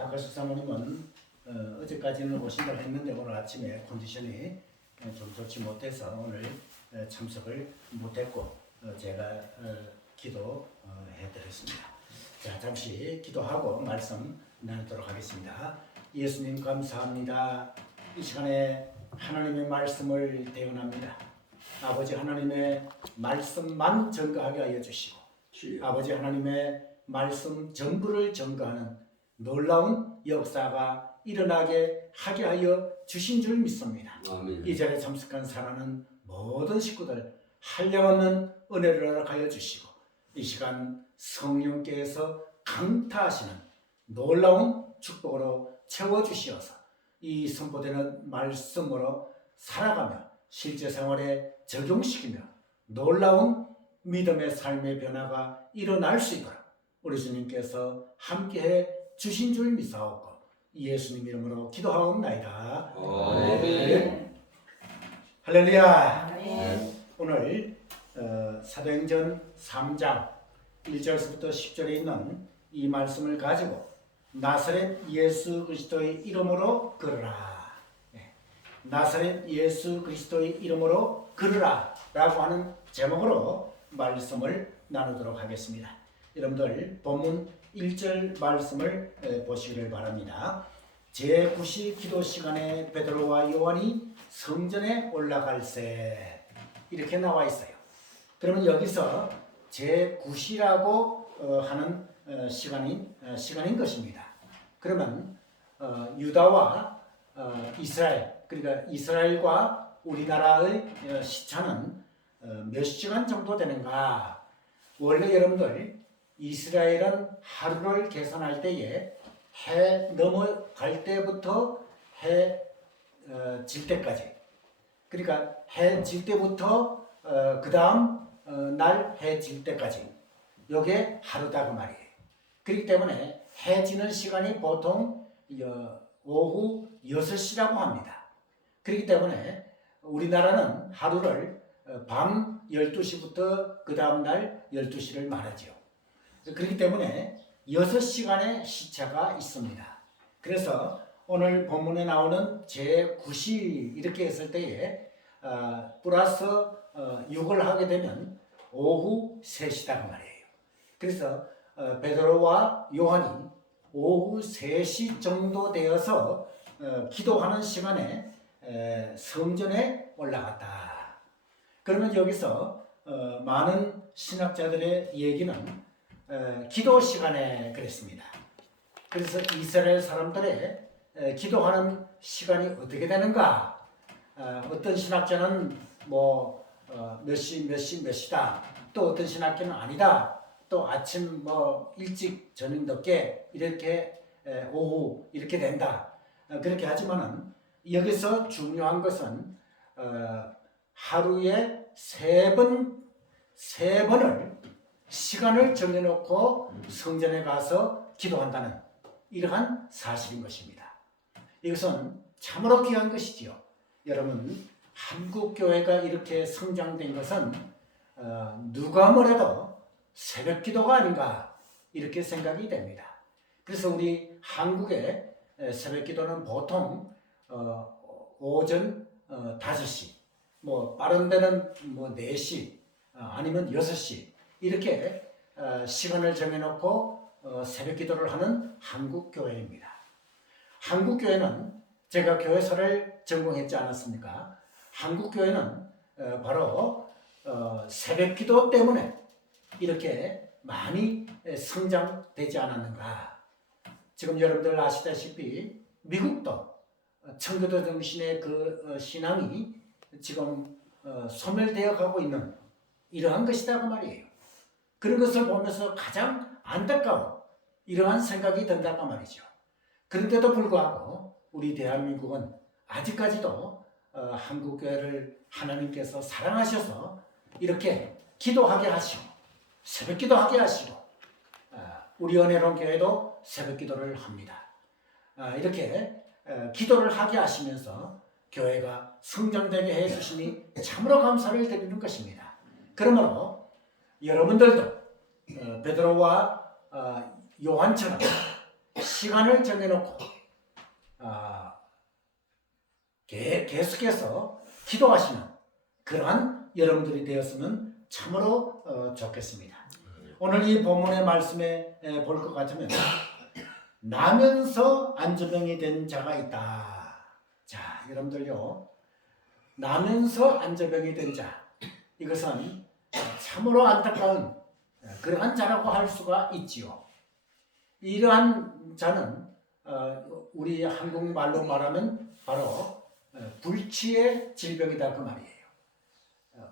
박가수 사모님은 어제까지는 오신다고 했는데 오늘 아침에 컨디션이 좀 좋지 못해서 오늘 참석을 못했고 제가 기도해드렸습니다. 자, 잠시 기도하고 말씀 나누도록 하겠습니다. 예수님 감사합니다. 이 시간에 하나님의 말씀을 대언합니다. 아버지 하나님의 말씀만 증거하게 하여 주시고 아버지 하나님의 말씀 전부를 증거하는 놀라운 역사가 일어나게 하게 하여 주신 줄 믿습니다. 아멘. 이 자리에 참석한 사랑하는 모든 식구들 한량없는 은혜를 허락하여 주시고 이 시간 성령께서 강타하시는 놀라운 축복으로 채워주시어서 이 선포되는 말씀으로 살아가며 실제 생활에 적용시키며 놀라운 믿음의 삶의 변화가 일어날 수 있도록 우리 주님께서 함께해 주신 줄 믿사옵고 예수님 이름으로 기도하옵나이다. 아멘. 할렐루야. 아멘. 오늘 사도행전 3장 1절부터 10절에 있는 이 말씀을 가지고 나사렛 예수 그리스도의 이름으로 걸으라. 나사렛 예수 그리스도의 이름으로 걸으라 라고 하는 제목으로 말씀을 나누도록 하겠습니다. 여러분들 본문 1절 말씀을 보시기를 바랍니다. 제9시 기도 시간에 베드로와 요한이 성전에 올라갈새 이렇게 나와 있어요. 그러면 여기서 제9시라고 하는 시간인 것입니다. 그러면 유다와 이스라엘, 그러니까 이스라엘과 우리나라의 시차는 몇 시간 정도 되는가? 원래 여러분들 이스라엘은 하루를 계산할 때에 해 넘어갈 때부터 해 질 때까지, 그러니까 해 질 때부터 그 다음 날 해 질 때까지 요게 하루다 그 말이에요. 그렇기 때문에 해 지는 시간이 보통 오후 6시라고 합니다. 그렇기 때문에 우리나라는 하루를 밤 12시부터 그 다음 날 12시를 말하죠. 그렇기 때문에 6시간의 시차가 있습니다. 그래서 오늘 본문에 나오는 제9시 이렇게 했을 때에 플러스 6을 하게 되면 오후 3시다 그 말이에요. 그래서 베드로와 요한이 오후 3시 정도 되어서 기도하는 시간에 성전에 올라갔다. 그러면 여기서 많은 신학자들의 얘기는 기도 시간에 그랬습니다. 그래서 이스라엘 사람들의 기도하는 시간이 어떻게 되는가? 어떤 신학자는 몇 시다. 또 어떤 신학자는 아니다. 또 아침 일찍 저녁 늦게 이렇게 오후 이렇게 된다. 그렇게 하지만은 여기서 중요한 것은 하루에 세 번을 시간을 정해놓고 성전에 가서 기도한다는 이러한 사실인 것입니다. 이것은 참으로 귀한 것이지요. 여러분, 한국 교회가 이렇게 성장된 것은 누가 뭐래도 새벽 기도가 아닌가 이렇게 생각이 됩니다. 그래서 우리 한국의 새벽 기도는 보통 오전 5시, 빠른 데는 4시, 아니면 6시 이렇게 시간을 정해놓고 새벽 기도를 하는 한국 교회입니다. 한국 교회는 제가 교회사를 전공했지 않았습니까? 한국 교회는 바로 새벽 기도 때문에 이렇게 많이 성장되지 않았는가. 지금 여러분들 아시다시피 미국도 청교도 정신의 그 신앙이 지금 소멸되어 가고 있는 이러한 것이다 그 말이에요. 그런 것을 보면서 가장 안타까운 이러한 생각이 든다고 말이죠. 그런데도 불구하고 우리 대한민국은 아직까지도 한국교회를 하나님께서 사랑하셔서 이렇게 기도하게 하시고 새벽 기도하게 하시고 우리 은혜로운 교회도 새벽 기도를 합니다. 이렇게 기도를 하게 하시면서 교회가 성장되게 해주시니 참으로 감사를 드리는 것입니다. 그러므로 여러분들도 베드로와 요한처럼 시간을 정해놓고 계속해서 기도하시는 그러한 여러분들이 되었으면 참으로 좋겠습니다. 오늘 이 본문의 말씀에 볼 것 같으면 나면서 안전병이 된 자가 있다. 자, 여러분들요, 나면서 안전병이 된 자, 이것은 참으로 안타까운 그러한 자라고 할 수가 있지요. 이러한 자는 우리 한국말로 말하면 바로 불치의 질병이다 그 말이에요.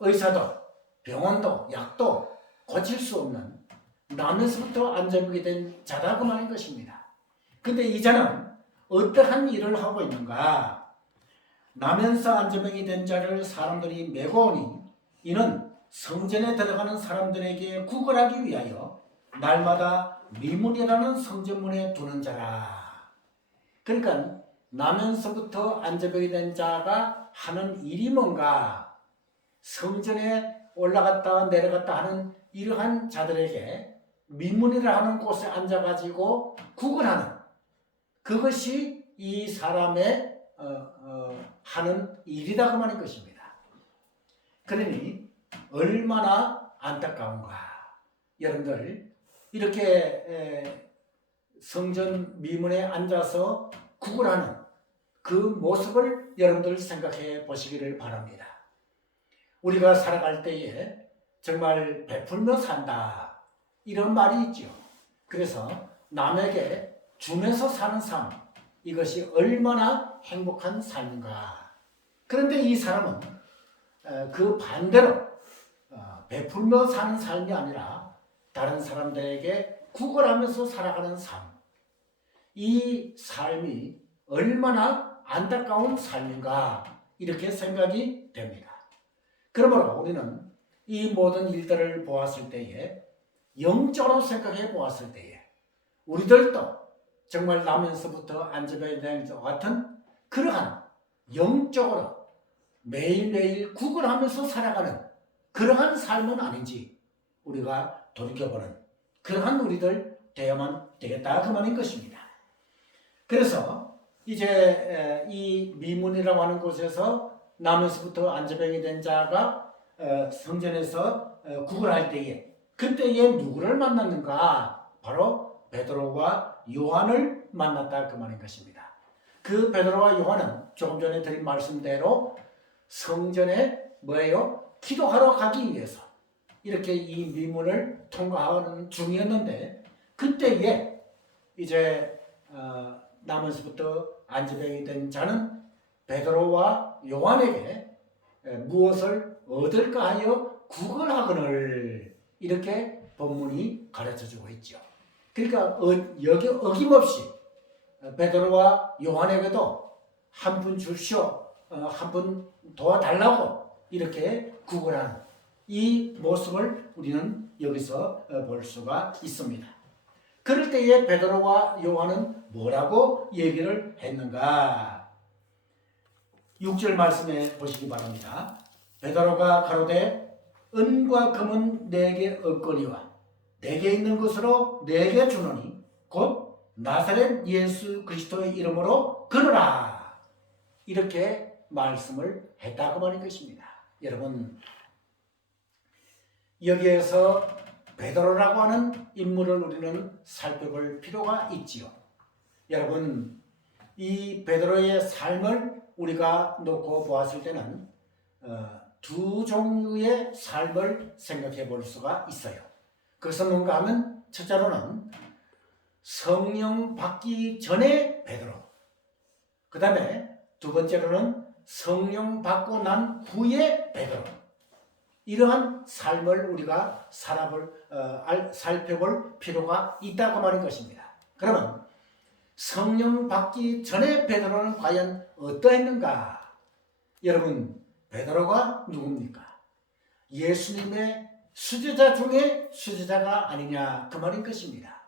의사도 병원도 약도 고칠 수 없는 나면서부터 안전병이 된 자다 그 말인 것입니다. 근데 이 자는 어떠한 일을 하고 있는가? 나면서 안전병이 된 자를 사람들이 메고 오니 이는 성전에 들어가는 사람들에게 구걸하기 위하여 날마다 미문이라는 성전문에 두는 자라. 그러니까 나면서부터 안전병이 된 자가 하는 일이 뭔가? 성전에 올라갔다 내려갔다 하는 이러한 자들에게 미문이라 하는 곳에 앉아가지고 구걸하는, 그것이 이 사람의 하는 일이다 그 말인 것입니다. 그러니 얼마나 안타까운가. 여러분들 이렇게 성전 미문에 앉아서 구걸하는 그 모습을 여러분들 생각해 보시기를 바랍니다. 우리가 살아갈 때에 정말 베풀며 산다 이런 말이 있죠. 그래서 남에게 주면서 사는 삶, 이것이 얼마나 행복한 삶인가. 그런데 이 사람은 그 반대로 베풀며 사는 삶이 아니라 다른 사람들에게 구걸하면서 살아가는 삶, 이 삶이 얼마나 안타까운 삶인가 이렇게 생각이 됩니다. 그러므로 우리는 이 모든 일들을 보았을 때에, 영적으로 생각해 보았을 때에 우리들도 정말 나면서부터 안전병이 된 것 같은 그러한 영적으로 매일매일 구걸하면서 살아가는 그러한 삶은 아닌지 우리가 돌이켜보는 그러한 우리들 되어야만 되겠다 그 말인 것입니다. 그래서 이제 이 미문이라고 하는 곳에서 나면서부터 안전병이 된 자가 성전에서 구걸할 때에, 그때에 누구를 만났는가? 바로 베드로와 요한을 만났다 그 말인 것입니다. 그 베드로와 요한은 조금 전에 드린 말씀대로 성전에 뭐예요? 기도하러 가기 위해서 이렇게 이 미문을 통과하는 중이었는데, 그때에 이제 나면서부터 안전병이 된 자는 베드로와 요한에게 무엇을 얻을까 하여 구걸하거늘, 이렇게 본문이 가르쳐주고 있죠. 그러니까 여기 어김없이 베드로와 요한에게도 한 분 주시오, 한 분 도와달라고 이렇게 구걸하는 이 모습을 우리는 여기서 볼 수가 있습니다. 그럴 때에 베드로와 요한은 뭐라고 얘기를 했는가? 6절 말씀에 보시기 바랍니다. 베드로가 가로되 은과 금은 내게 없거니와 내게 있는 것으로 내게 주노니 곧 나사렛 예수 그리스도의 이름으로 걸어라. 이렇게 말씀을 했다고 말인 것입니다. 여러분, 여기에서 베드로라고 하는 인물을 우리는 살펴볼 필요가 있지요. 여러분, 이 베드로의 삶을 우리가 놓고 보았을 때는 두 종류의 삶을 생각해 볼 수가 있어요. 그것은 뭔가 하면 첫째로는 성령 받기 전에 베드로, 그 다음에 두 번째로는 성령 받고 난 후에 베드로, 이러한 삶을 우리가 살펴볼 필요가 있다고 말인 것입니다. 그러면 성령 받기 전에 베드로는 과연 어떠했는가? 여러분, 베드로가 누굽니까? 예수님의 수제자 중에 수제자가 아니냐 그 말인 것입니다.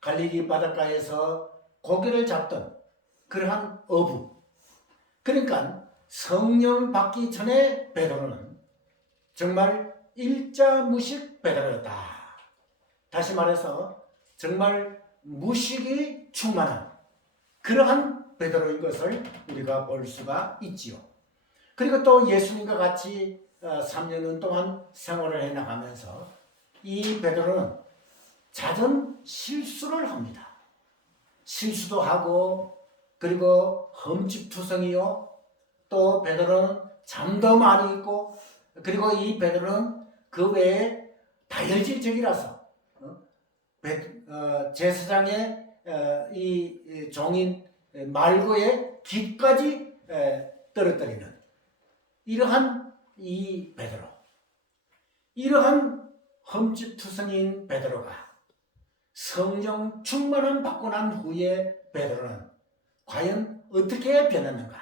갈릴리 바닷가에서 고기를 잡던 그러한 어부, 그러니까 성령 받기 전에 베드로는 정말 일자무식 베드로였다. 다시 말해서 정말 무식이 충만한 그러한 베드로인 것을 우리가 볼 수가 있지요. 그리고 또 예수님과 같이 3년 동안 생활을 해나가면서 이 베드로는 잦은 실수를 합니다. 실수도 하고 그리고 흠집투성이요. 또 베드로는 잠도 많이 있고 그리고 이 베드로는 그 외에 다혈질적이라서 제사장의 이 종인 말고의 깃까지 떨어뜨리는 이러한 이 베드로, 이러한 흠집투성이인 베드로가 성령 충만함 받고 난 후에 베드로는 과연 어떻게 변했는가?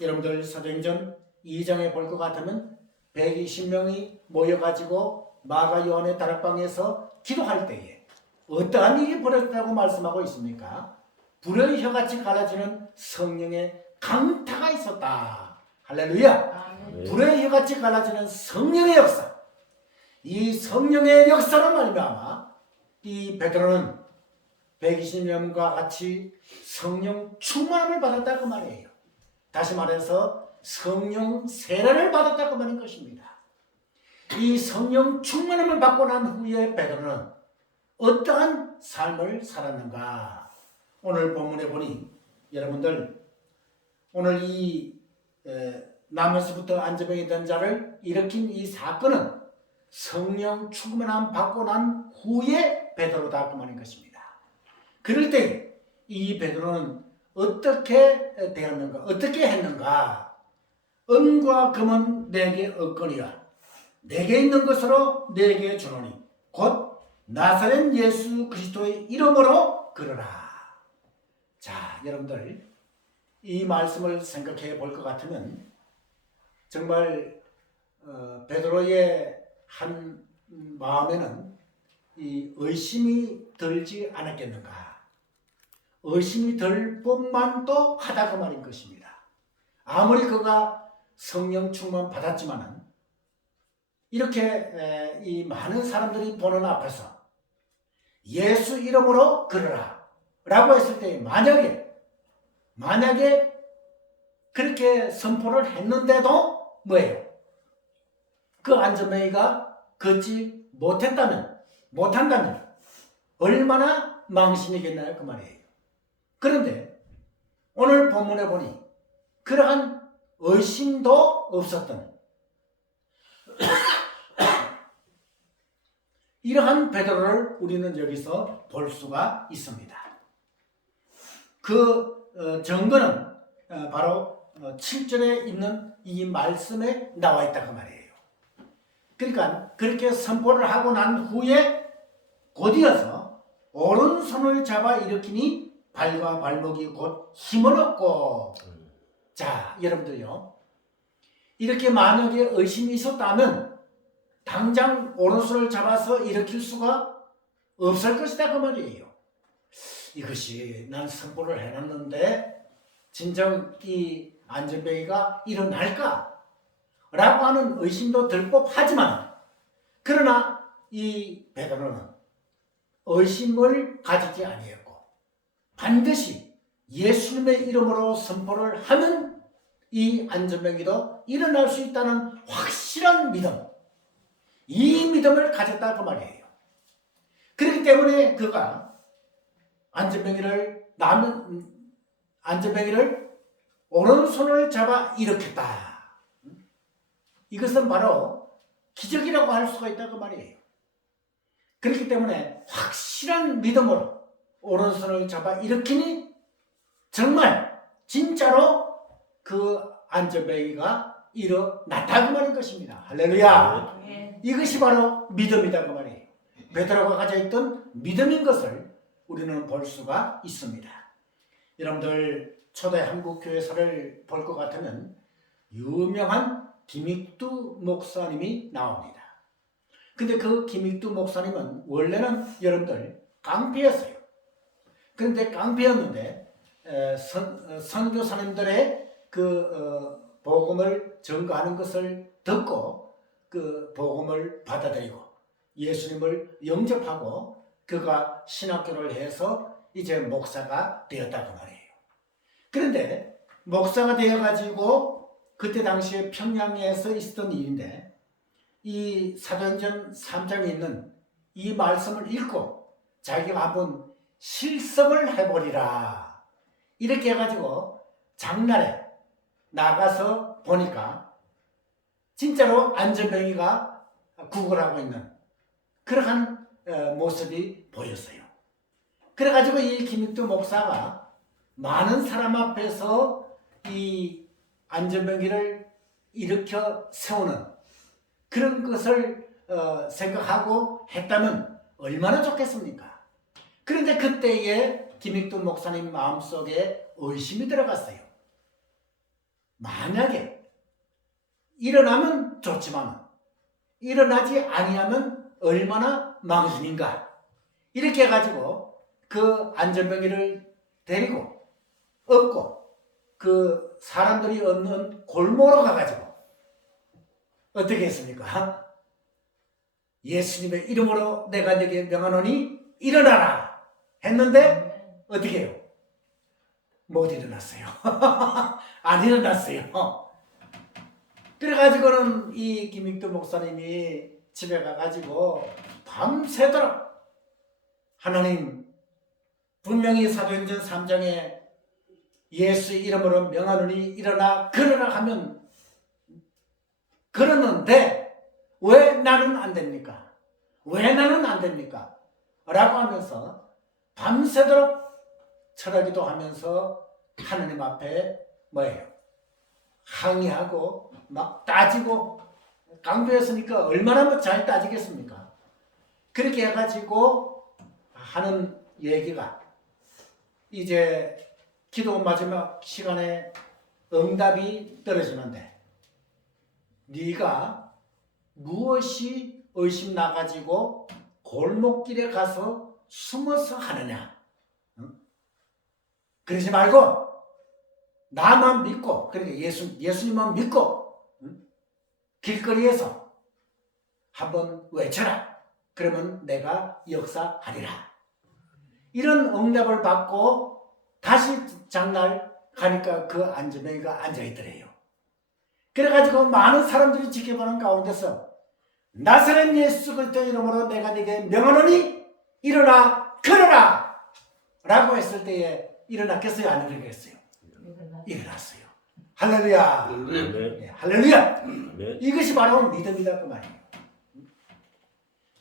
여러분들 사도행전 2장에 볼 것 같으면 120명이 모여가지고 마가 요한의 다락방에서 기도할 때에 어떠한 일이 벌어졌다고 말씀하고 있습니까? 불의 혀같이 갈라지는 성령의 강타가 있었다. 할렐루야. 불의 혀같이 갈라지는 성령의 역사. 이 성령의 역사로 말미암아 이 베드로는 120명과 같이 성령 충만함을 받았다 그 말이에요. 다시 말해서 성령 세례를 받았다 그 말인 것입니다. 이 성령 충만함을 받고 난 후에 베드로는 어떠한 삶을 살았는가? 오늘 본문에 보니 여러분들 오늘 이 나면서부터 안전병이 된 자를 일으킨 이 사건은 성령 충만함 받고 난 후에 베드로다 그 말인 것입니다. 그럴 때 이 베드로는 어떻게 되었는가? 어떻게 했는가? 은과 금은 내게 없거니와 내게 있는 것으로 내게 주노니 곧 나사렛 예수 그리스도의 이름으로 그러라. 자, 여러분들 이 말씀을 생각해 볼 것 같으면 정말 베드로의 한 마음에는 이 의심이 들지 않았겠는가? 의심이 들 뿐만도 하다 그 말인 것입니다. 아무리 그가 성령 충만 받았지만은 이렇게 이 많은 사람들이 보는 앞에서 예수 이름으로 걸어라 라고 했을 때 만약에 그렇게 선포를 했는데도 뭐예요? 그 안전뱅이가 걷지 못한다면 얼마나 망신이겠나요? 그 말이에요. 그런데 오늘 본문에 보니 그러한 의심도 없었던 이러한 베드로를 우리는 여기서 볼 수가 있습니다. 그 증거는 바로 7절에 있는 이 말씀에 나와 있다 그 말이에요. 그러니까 그렇게 선포를 하고 난 후에 곧이어서 오른손을 잡아 일으키니 발과 발목이 곧 힘을 얻고. 자, 여러분들요, 이렇게 만약에 의심이 있었다면 당장 오른손을 잡아서 일으킬 수가 없을 것이다 그 말이에요. 이것이 난 선포를 해놨는데 진정 이 안전뱅이가 일어날까? 라고 하는 의심도 들 법하지만 그러나 이 베드로는 의심을 가지지 아니했고 반드시 예수님의 이름으로 선포를 하면 이 안전뱅이도 일어날 수 있다는 확실한 믿음, 이 믿음을 가졌다 그 말이에요. 그렇기 때문에 그가 안전뱅이를 오른손을 잡아 일으켰다. 이것은 바로 기적이라고 할 수가 있다 그 말이에요. 그렇기 때문에 확실한 믿음으로 오른손을 잡아 일으키니 정말 진짜로 그 안전뱅이가 일어났다 그 말인 것입니다. 할렐루야. 이것이 바로 믿음이다 그 말이에요. 베드로가 가져 있던 믿음인 것을 우리는 볼 수가 있습니다. 여러분들 초대 한국 교회사를 볼 것 같으면 유명한 김익두 목사님이 나옵니다. 근데 그 김익두 목사님은 원래는 여러분들 깡패였어요. 그런데 깡패였는데 선교사님들의 그 복음을 전가하는 것을 듣고 그 복음을 받아들이고 예수님을 영접하고 그가 신학교를 해서 이제 목사가 되었다고 말이에요. 그런데 목사가 되어가지고 그때 당시에 평양에서 있었던 일인데 이 사도행전 3장에 있는 이 말씀을 읽고 자기가 한번 실습을 해보리라 이렇게 해가지고 장날에 나가서 보니까 진짜로 안전병이가 구걸하고 있는 그러한 모습이 보였어요. 그래가지고 이 김익두 목사가 많은 사람 앞에서 이 안전병기를 일으켜 세우는 그런 것을 생각하고 했다면 얼마나 좋겠습니까? 그런데 그때에 김익두 목사님 마음속에 의심이 들어갔어요. 만약에 일어나면 좋지만 일어나지 아니하면 얼마나 망신인가 이렇게 해가지고 그 안전병기를 데리고 업고 그 사람들이 없는 골목으로 가가지고 어떻게 했습니까? 예수님의 이름으로 내가 너에게 명하노니 일어나라 했는데 어떻게 해요? 못 일어났어요. 안 일어났어요. 그래가지고는 이 김익두 목사님이 집에 가가지고 밤새도록 하나님 분명히 사도행전 3장에 예수 이름으로 명하노니 일어나 걸으라 하면 걸었는데 왜 나는 안 됩니까? 왜 나는 안 됩니까? 라고 하면서 밤새도록 철학기도 하면서 하나님 앞에 뭐예요? 항의하고 막 따지고 강도였으니까 얼마나 잘 따지겠습니까? 그렇게 해가지고 하는 얘기가 이제 기도 마지막 시간에 응답이 떨어지는데 네가 무엇이 의심 나가지고 골목길에 가서 숨어서 하느냐? 응? 그러지 말고 나만 믿고 그러니까 예수님만 믿고 응? 길거리에서 한번 외쳐라. 그러면 내가 역사하리라. 이런 응답을 받고 다시 장날 가니까 그 안전뱅이가 앉아있더래요. 그래가지고 많은 사람들이 지켜보는 가운데서 나사렛 예수 그리스도 이름으로 내가 네게 명하노니 일어나 걸어라 라고 했을 때에 일어났겠어요? 안 일어났겠어요? 일어났어요. 할렐루야. 네, 할렐루야. 네. 이것이 바로 믿음이다 그 말이에요.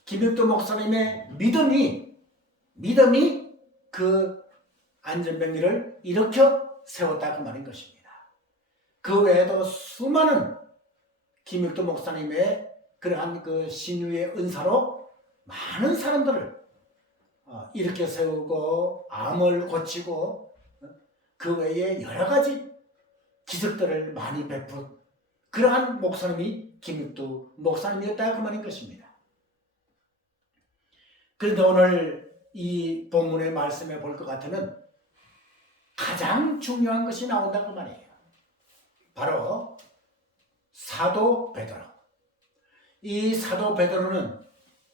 김익두 목사님의 믿음이 그 안전병기를 일으켜 세웠다 그 말인 것입니다. 그 외에도 수많은 김익두 목사님의 그러한 그 신유의 은사로 많은 사람들을 일으켜 세우고 암을 고치고 그 외에 여러 가지 기적들을 많이 베푼 그러한 목사님이 김익두 목사님이었다 그 말인 것입니다. 그런데 오늘 이 본문의 말씀에 볼 것 같으면 가장 중요한 것이 나온다 그 말이에요. 바로 사도 베드로. 이 사도 베드로는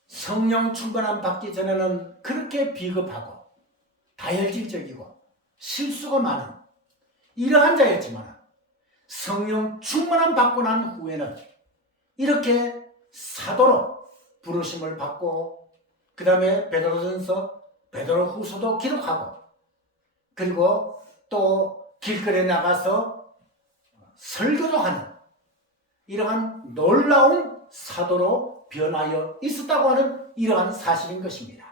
성령 충만함 받기 전에는 그렇게 비겁하고 다혈질적이고 실수가 많은 이러한 자였지만 성령 충만함 받고 난 후에는 이렇게 사도로 부르심을 받고 그 다음에 베드로전서 베드로후서도 기록하고 그리고 또 길거리에 나가서 설교도 하는 이러한 놀라운 사도로 변하여 있었다고 하는 이러한 사실인 것입니다.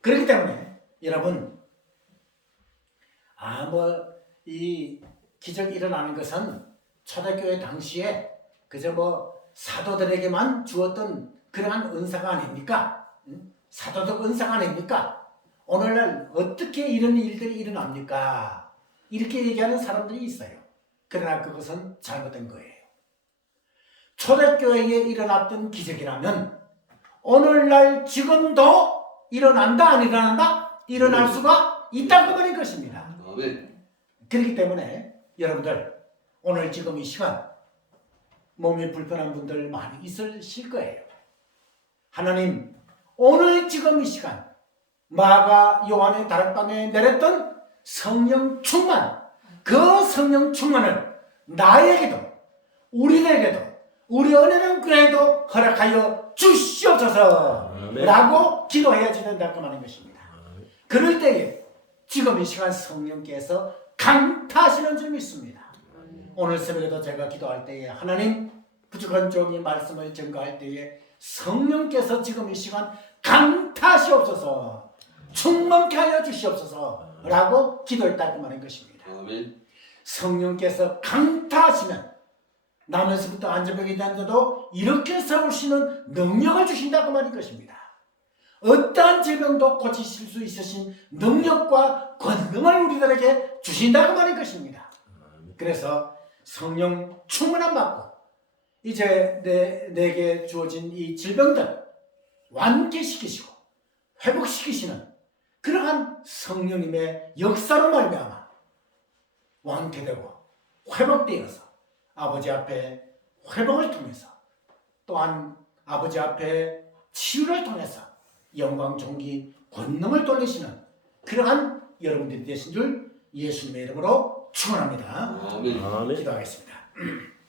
그렇기 때문에 여러분 이 기적이 일어나는 것은 초대교회 당시에 그저 사도들에게만 주었던 그러한 은사가 아닙니까? 사도적 은사가 아닙니까? 오늘날 어떻게 이런 일들이 일어납니까? 이렇게 얘기하는 사람들이 있어요. 그러나 그것은 잘못된 거예요. 초대교회에 일어났던 기적이라면 오늘날 지금도 일어난다 안 일어난다? 일어날 수가 있다고 말인 것입니다. 그렇기 때문에 여러분들 오늘 지금 이 시간 몸이 불편한 분들 많이 있으실 거예요. 하나님 오늘 지금 이 시간 마가 요한의 다락방에 내렸던 성령 충만, 그 성령 충만을 나에게도 우리에게도 우리 은혜는 교회도 허락하여 주시옵소서 라고 기도해야지 된다고 하는 것입니다. 그럴 때에 지금 이 시간 성령께서 강타하시는 줄 믿습니다. 오늘 새벽에도 제가 기도할 때에 하나님 부족한 종이 말씀을 전가할 때에 성령께서 지금 이 시간 강타하시옵소서, 충만케 하여 주시옵소서 라고 기도했다고 하는 것입니다. 성령께서 강타하시면 나면서부터 안전병이 있는데도 이렇게 세우시는 능력을 주신다고 말인 것입니다. 어떠한 질병도 고치실 수 있으신 능력과 권능을 우리들에게 주신다고 말인 것입니다. 그래서 성령 충만함 받고 이제 내게 주어진 이 질병들 완쾌시키시고 회복시키시는 그러한 성령님의 역사로 말미암아 완쾌되고 회복되어서 아버지 앞에 회복을 통해서 또한 아버지 앞에 치유를 통해서 영광, 존귀, 권능을 돌리시는 그러한 여러분들이 되신 줄 예수님의 이름으로 축원합니다. 아멘. 기도하겠습니다.